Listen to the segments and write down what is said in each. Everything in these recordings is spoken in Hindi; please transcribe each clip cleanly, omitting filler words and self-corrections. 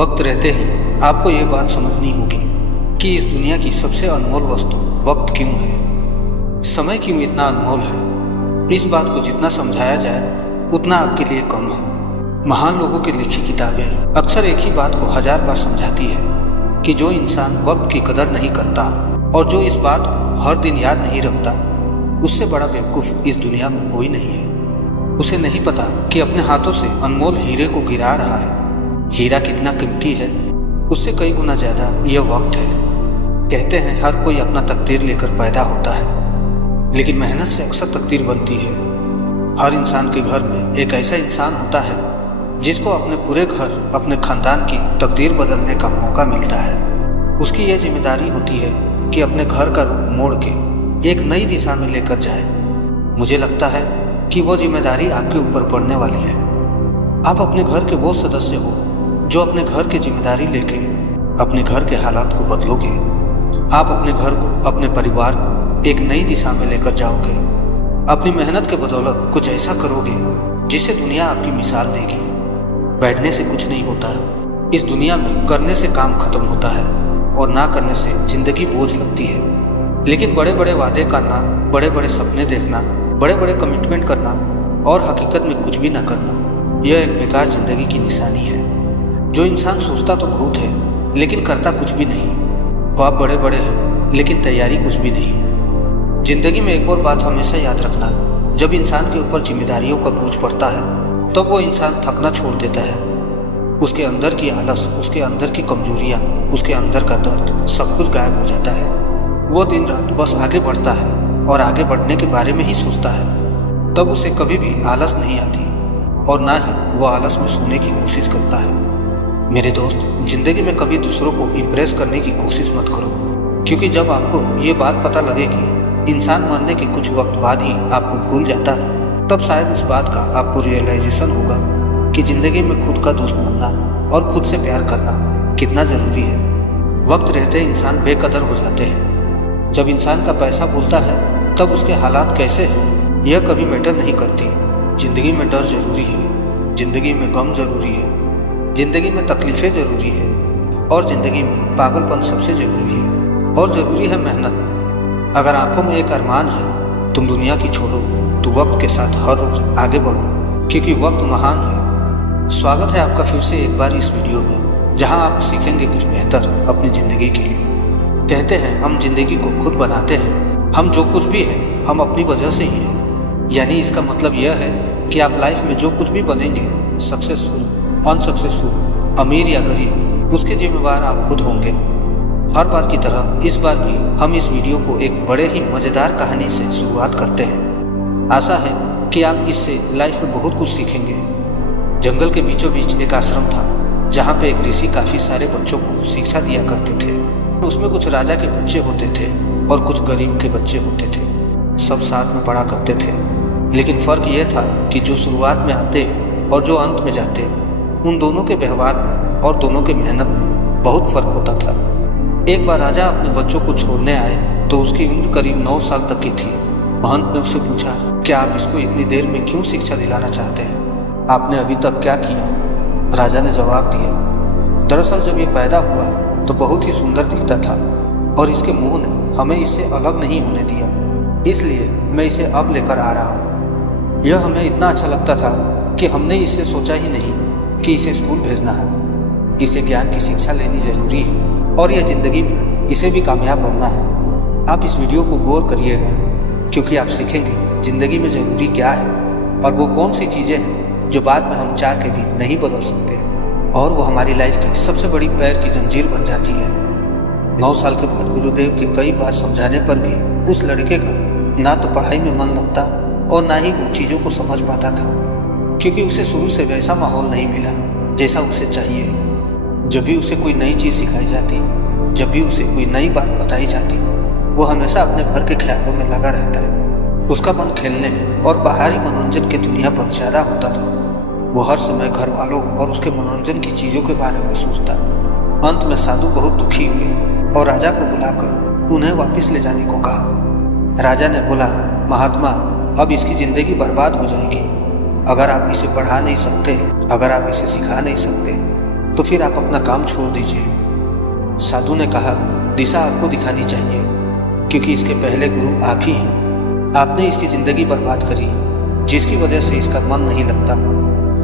वक्त रहते ही आपको ये बात समझनी होगी कि इस दुनिया की सबसे अनमोल वस्तु वक्त क्यों है, समय क्यों इतना अनमोल है। इस बात को जितना समझाया जाए उतना आपके लिए कम है। महान लोगों की लिखी किताबें अक्सर एक ही बात को 1000 बार समझाती है कि जो इंसान वक्त की कदर नहीं करता और जो इस बात को हर दिन याद नहीं रखता, उससे बड़ा बेवकूफ़ इस दुनिया में कोई नहीं है। उसे नहीं पता कि अपने हाथों से अनमोल हीरे को गिरा रहा है। हीरा कितना कीमती है, उससे कई गुना ज़्यादा यह वक्त है। कहते हैं हर कोई अपना तकदीर लेकर पैदा होता है, लेकिन मेहनत से अक्सर तकदीर बनती है। हर इंसान के घर में एक ऐसा इंसान होता है जिसको अपने पूरे घर, अपने खानदान की तकदीर बदलने का मौका मिलता है। उसकी यह जिम्मेदारी होती है कि अपने घर का रुख मोड़ के एक नई दिशा में लेकर जाए। मुझे लगता है कि वो जिम्मेदारी आपके ऊपर पड़ने वाली है। आप अपने घर के वो सदस्य हो जो अपने घर की जिम्मेदारी लेके अपने घर के हालात को बदलोगे। आप अपने घर को, अपने परिवार को एक नई दिशा में लेकर जाओगे। अपनी मेहनत के बदौलत कुछ ऐसा करोगे जिससे दुनिया आपकी मिसाल देगी। बैठने से कुछ नहीं होता, इस दुनिया में करने से काम खत्म होता है और ना करने से जिंदगी बोझ लगती है। लेकिन बड़े बड़े वादे करना, बड़े बड़े सपने देखना, बड़े बड़े कमिटमेंट करना और हकीकत में कुछ भी ना करना, यह एक बेकार जिंदगी की निशानी है। जो इंसान सोचता तो बहुत है लेकिन करता कुछ भी नहीं, ख्वाब बड़े बड़े हैं लेकिन तैयारी कुछ भी नहीं। जिंदगी में एक और बात हमेशा याद रखना, जब इंसान के ऊपर जिम्मेदारियों का बोझ पड़ता है तब वो इंसान थकना छोड़ देता है। उसके अंदर की आलस, उसके अंदर की कमजोरियाँ, उसके अंदर का दर्द, सब कुछ गायब हो जाता है। वो दिन रात बस आगे बढ़ता है और आगे बढ़ने के बारे में ही सोचता है। तब उसे कभी भी आलस नहीं आती और ना ही वो आलस में सोने की कोशिश करता है। मेरे दोस्त, जिंदगी में कभी दूसरों को इम्प्रेस करने की कोशिश मत करो, क्योंकि जब आपको ये बात पता लगेगी इंसान मरने के कुछ वक्त बाद ही आपको भूल जाता है, तब शायद इस बात का आपको रियलाइजेशन होगा कि जिंदगी में खुद का दोस्त बनना और खुद से प्यार करना कितना ज़रूरी है। वक्त रहते इंसान बेकदर हो जाते हैं। जब इंसान का पैसा बोलता है तब उसके हालात कैसे हैं यह कभी मैटर नहीं करती। जिंदगी में डर ज़रूरी है, जिंदगी में गम ज़रूरी है, जिंदगी में तकलीफ़ें ज़रूरी है और ज़िंदगी में पागलपन सबसे ज़रूरी है। और ज़रूरी है मेहनत। अगर आंखों में एक अरमान है तुम दुनिया की छोड़ो तो वक्त के साथ हर रोज़ आगे बढ़ो, क्योंकि वक्त महान है। स्वागत है आपका फिर से एक बार इस वीडियो में, जहां आप सीखेंगे कुछ बेहतर अपनी ज़िंदगी के लिए। कहते हैं हम जिंदगी को खुद बनाते हैं, हम जो कुछ भी है हम अपनी वजह से ही हैं। यानी इसका मतलब यह है कि आप लाइफ में जो कुछ भी बनेंगे, सक्सेसफुल, अनसक्सेसफुल, अमीर या गरीब, उसके जिम्मेवार आप खुद होंगे। हर बार की तरह इस बार भी हम इस वीडियो को एक बड़े ही मज़ेदार कहानी से शुरुआत करते हैं। आशा है कि आप इससे लाइफ में बहुत कुछ सीखेंगे। जंगल के बीचों बीच एक आश्रम था जहाँ पे एक ऋषि काफ़ी सारे बच्चों को शिक्षा दिया करते थे। उसमें कुछ राजा के बच्चे होते थे और कुछ गरीब के बच्चे होते थे। सब साथ में पढ़ा करते थे, लेकिन फ़र्क यह था कि जो शुरुआत में आते और जो अंत में जाते, उन दोनों के व्यवहार में और दोनों के मेहनत में बहुत फ़र्क होता था। एक बार राजा अपने बच्चों को छोड़ने आए तो उसकी उम्र करीब 9 साल तक की थी। महंत ने उससे पूछा, क्या आप इसको इतनी देर में क्यों शिक्षा दिलाना चाहते हैं? आपने अभी तक क्या किया? राजा ने जवाब दिया, दरअसल जब ये पैदा हुआ तो बहुत ही सुंदर दिखता था और इसके मुंह ने हमें इससे अलग नहीं होने दिया, इसलिए मैं इसे अब लेकर आ रहा हूँ। यह हमें इतना अच्छा लगता था कि हमने इससे सोचा ही नहीं कि इसे स्कूल भेजना है। इसे ज्ञान की शिक्षा लेनी ज़रूरी है और यह ज़िंदगी में इसे भी कामयाब बनना है। आप इस वीडियो को गौर करिएगा, क्योंकि आप सीखेंगे ज़िंदगी में ज़रूरी क्या है और वो कौन सी चीज़ें हैं जो बाद में हम चाह के भी नहीं बदल सकते और वो हमारी लाइफ की सबसे बड़ी पैर की जंजीर बन जाती है। 9 साल के बाद गुरुदेव के कई बार समझाने पर भी उस लड़के का ना तो पढ़ाई में मन लगता और ना ही वो चीज़ों को समझ पाता था, क्योंकि उसे शुरू से वैसा माहौल नहीं मिला जैसा उसे चाहिए। जब भी उसे कोई नई चीज़ सिखाई जाती, जब भी उसे कोई नई बात बताई जाती, वो हमेशा अपने घर के ख्यालों में लगा रहता है। उसका मन खेलने और बाहरी मनोरंजन की दुनिया पर ज़्यादा होता था। वो हर समय घर वालों और उसके मनोरंजन की चीज़ों के बारे में सोचता। अंत में साधु बहुत दुखी हुए और राजा को बुलाकर उन्हें वापस ले जाने को कहा। राजा ने बोला, महात्मा, अब इसकी ज़िंदगी बर्बाद हो जाएगी। अगर आप इसे पढ़ा नहीं सकते, अगर आप इसे सिखा नहीं सकते, तो फिर आप अपना काम छोड़ दीजिए। साधु ने कहा, दिशा आपको दिखानी चाहिए, क्योंकि इसके पहले गुरु आप ही हैं। आपने इसकी जिंदगी बर्बाद करी, जिसकी वजह से इसका मन नहीं लगता।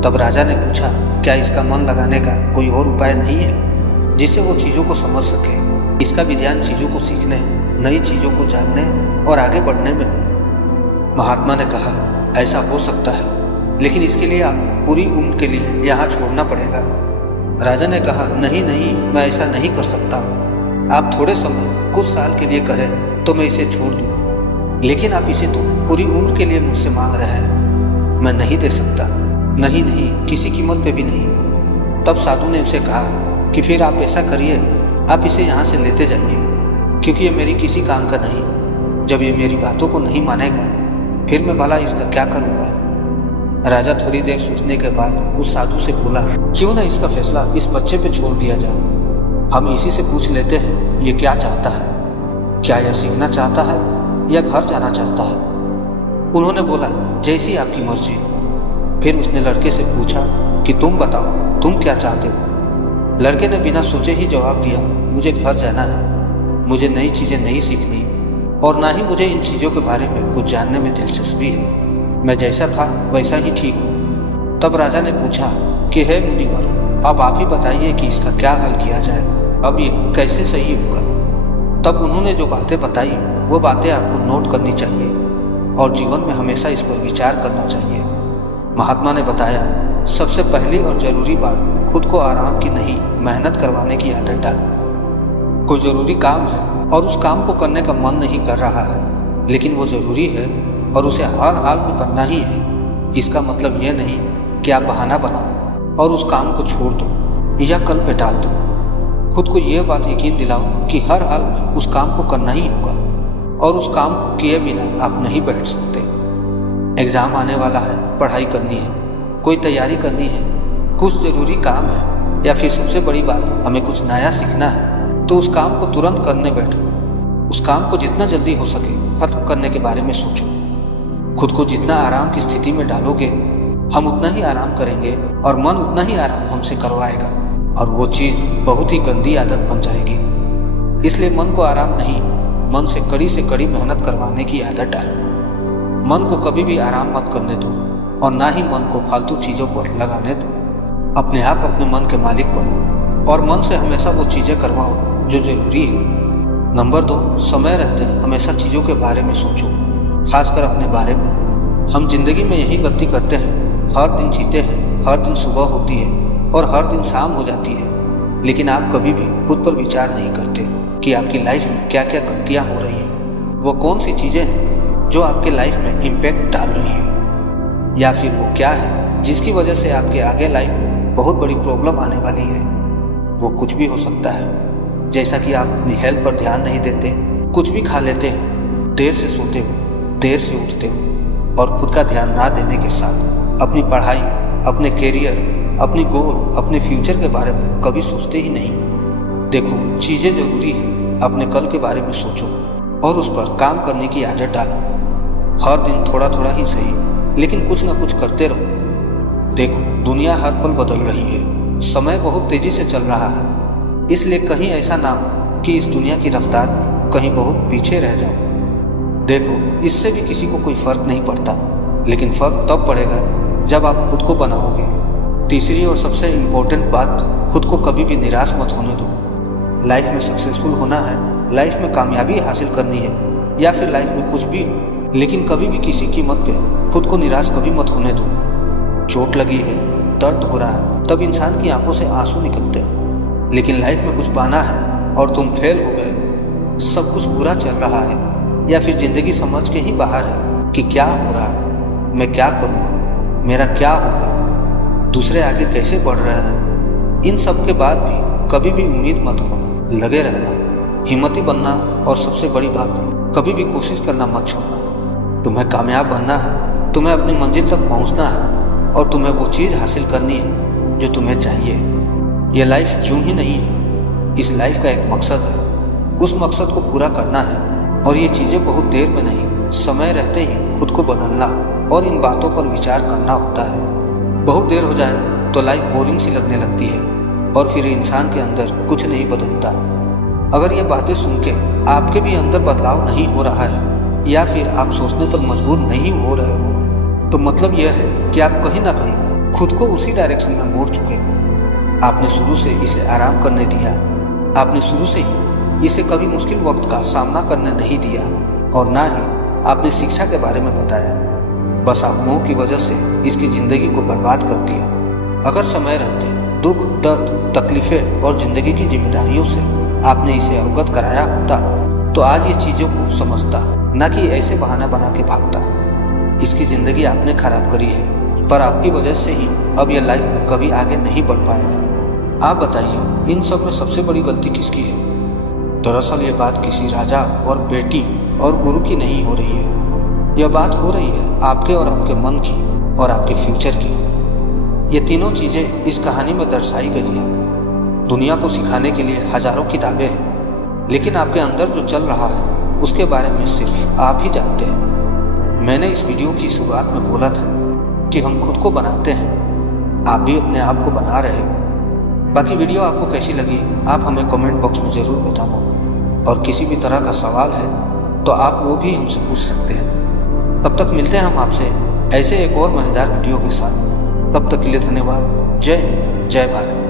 तब राजा ने पूछा, क्या इसका मन लगाने का कोई और उपाय नहीं है जिससे वो चीज़ों को समझ सके? इसका भी ध्यान चीज़ों को सीखने, नई चीज़ों को जानने और आगे बढ़ने में हो। महात्मा ने कहा, ऐसा हो सकता है, लेकिन इसके लिए आप पूरी उम्र के लिए यहाँ छोड़ना पड़ेगा। राजा ने कहा, नहीं नहीं, मैं ऐसा नहीं कर सकता। आप थोड़े समय, कुछ साल के लिए कहें तो मैं इसे छोड़ दूँ, लेकिन आप इसे तो पूरी उम्र के लिए मुझसे मांग रहे हैं। मैं नहीं दे सकता, नहीं नहीं, किसी कीमत पे भी नहीं। तब साधु ने उसे कहा कि फिर आप ऐसा करिए, आप इसे यहाँ से लेते जाइए, क्योंकि ये मेरी किसी काम का नहीं। जब ये मेरी बातों को नहीं मानेगा, फिर मैं भला इसका क्या करूँगा? राजा थोड़ी देर सोचने के बाद उस साधु से बोला, क्यों ना इसका फैसला इस बच्चे पे छोड़ दिया जाए। हम इसी से पूछ लेते हैं ये क्या चाहता है, क्या यह सीखना चाहता है या घर जाना चाहता है। उन्होंने बोला, जैसी आपकी मर्जी। फिर उसने लड़के से पूछा कि तुम बताओ, तुम क्या चाहते हो? लड़के ने बिना सोचे ही जवाब दिया, मुझे घर जाना है, मुझे नई चीज़ें नहीं सीखनी और ना ही मुझे इन चीज़ों के बारे में कुछ जानने में दिलचस्पी है। मैं जैसा था वैसा ही ठीक हूँ। तब राजा ने पूछा कि हे मुनिवर, अब आप ही बताइए कि इसका क्या हल किया जाए, अब ये कैसे सही होगा। तब उन्होंने जो बातें बताई वो बातें आपको नोट करनी चाहिए और जीवन में हमेशा इस पर विचार करना चाहिए। महात्मा ने बताया, सबसे पहली और ज़रूरी बात, खुद को आराम की नहीं, मेहनत करवाने की आदत डालें। कोई ज़रूरी काम है और उस काम को करने का मन नहीं कर रहा है, लेकिन वो ज़रूरी है और उसे हर हाल में करना ही है। इसका मतलब यह नहीं कि आप बहाना बनाओ और उस काम को छोड़ दो या कल पे टाल दो। खुद को यह बात यकीन दिलाओ कि हर हाल में उस काम को करना ही होगा और उस काम को किए बिना आप नहीं बैठ सकते। एग्ज़ाम आने वाला है, पढ़ाई करनी है, कोई तैयारी करनी है, कुछ ज़रूरी काम है या फिर सबसे बड़ी बात, हमें कुछ नया सीखना है, तो उस काम को तुरंत करने बैठो। उस काम को जितना जल्दी हो सके खत्म करने के बारे में सोचो। खुद को जितना आराम की स्थिति में डालोगे, हम उतना ही आराम करेंगे और मन उतना ही आराम हमसे करवाएगा और वो चीज़ बहुत ही गंदी आदत बन जाएगी। इसलिए मन को आराम नहीं, मन से कड़ी मेहनत करवाने की आदत डालो। मन को कभी भी आराम मत करने दो और ना ही मन को फालतू चीज़ों पर लगाने दो। अपने आप अपने मन के मालिक बनो और मन से हमेशा वो चीज़ें करवाओ जो ज़रूरी है। नंबर 2, समय रहते हमेशा चीज़ों के बारे में सोचो, खासकर अपने बारे में। हम जिंदगी में यही गलती करते हैं, हर दिन जीते हैं, हर दिन सुबह होती है और हर दिन शाम हो जाती है, लेकिन आप कभी भी खुद पर विचार नहीं करते कि आपकी लाइफ में क्या क्या गलतियां हो रही हैं। वो कौन सी चीज़ें हैं जो आपके लाइफ में इम्पैक्ट डाल रही है, या फिर वो क्या है जिसकी वजह से आपके आगे लाइफ में बहुत बड़ी प्रॉब्लम आने वाली है। वो कुछ भी हो सकता है, जैसा कि आप अपनी हेल्थ पर ध्यान नहीं देते, कुछ भी खा लेते हैं, देर से सोते हो, देर से उठते हो और खुद का ध्यान ना देने के साथ अपनी पढ़ाई, अपने कैरियर, अपनी गोल, अपने फ्यूचर के बारे में कभी सोचते ही नहीं। देखो, चीज़ें ज़रूरी है, अपने कल के बारे में सोचो और उस पर काम करने की आदत डालो। हर दिन थोड़ा थोड़ा ही सही, लेकिन कुछ ना कुछ करते रहो। देखो, दुनिया हर पल बदल रही है, समय बहुत तेज़ी से चल रहा है, इसलिए कहीं ऐसा ना हो कि इस दुनिया की रफ्तार में कहीं बहुत पीछे रह जाओ। देखो, इससे भी किसी को कोई फ़र्क नहीं पड़ता, लेकिन फ़र्क तब पड़ेगा जब आप खुद को बनाओगे। तीसरी और सबसे इम्पोर्टेंट बात, खुद को कभी भी निराश मत होने दो। लाइफ में सक्सेसफुल होना है, लाइफ में कामयाबी हासिल करनी है या फिर लाइफ में कुछ भी हो, लेकिन कभी भी किसी कीमत पे खुद को निराश कभी मत होने दो। चोट लगी है, दर्द हो रहा है, तब इंसान की आंखों से आंसू निकलते हैं, लेकिन लाइफ में कुछ पाना है और तुम फेल हो गए, सब कुछ बुरा चल रहा है या फिर ज़िंदगी समझ के ही बाहर है कि क्या हो रहा है, मैं क्या करूँगा, मेरा क्या होगा, दूसरे आगे कैसे बढ़ रहे हैं। इन सब के बाद भी कभी भी उम्मीद मत खोना, लगे रहना, हिम्मती बनना और सबसे बड़ी बात, कभी भी कोशिश करना मत छोड़ना। तुम्हें कामयाब बनना है, तुम्हें अपनी मंजिल तक पहुँचना है और तुम्हें वो चीज़ हासिल करनी है जो तुम्हें चाहिए। ये लाइफ क्यों ही नहीं है, इस लाइफ का एक मकसद है, उस मकसद को पूरा करना है और ये चीज़ें बहुत देर में नहीं, समय रहते ही खुद को बदलना और इन बातों पर विचार करना होता है। बहुत देर हो जाए तो लाइफ बोरिंग सी लगने लगती है, और फिर इंसान के अंदर कुछ नहीं बदलता। अगर ये बातें सुन के आपके भी अंदर बदलाव नहीं हो रहा है या फिर आप सोचने पर मजबूर नहीं हो रहे हो, तो मतलब यह है कि आप कहीं ना कहीं खुद को उसी डायरेक्शन में मोड़ चुके हो। आपने शुरू से इसे आराम करने दिया, आपने शुरू से ही इसे कभी मुश्किल वक्त का सामना करने नहीं दिया और ना ही आपने शिक्षा के बारे में बताया। बस आप मोह की वजह से इसकी ज़िंदगी को बर्बाद कर दिया। अगर समय रहते दुख, दर्द, तकलीफ़ें और ज़िंदगी की जिम्मेदारियों से आपने इसे अवगत कराया होता तो आज ये चीज़ों को समझता, ना कि ऐसे बहाना बना के भागता। इसकी ज़िंदगी आपने खराब करी है, पर आपकी वजह से ही अब यह लाइफ में कभी आगे नहीं बढ़ पाएगा। आप बताइए, इन सब में सबसे बड़ी गलती किसकी है? दरअसल ये बात किसी राजा और बेटी और गुरु की नहीं हो रही है। यह बात हो रही है आपके और आपके मन की और आपके फ्यूचर की। ये तीनों चीज़ें इस कहानी में दर्शाई गई है। दुनिया को सिखाने के लिए हजारों किताबें हैं, लेकिन आपके अंदर जो चल रहा है उसके बारे में सिर्फ आप ही जानते हैं। मैंने इस वीडियो की शुरुआत में बोला था कि हम खुद को बनाते हैं, आप भी अपने आप को बना रहे हो। बाकी वीडियो आपको कैसी लगी आप हमें कमेंट बॉक्स में ज़रूर बताना, और किसी भी तरह का सवाल है तो आप वो भी हमसे पूछ सकते हैं। तब तक मिलते हैं हम आपसे ऐसे एक और मज़ेदार वीडियो के साथ। तब तक के लिए धन्यवाद। जय हिंद, जय भारत।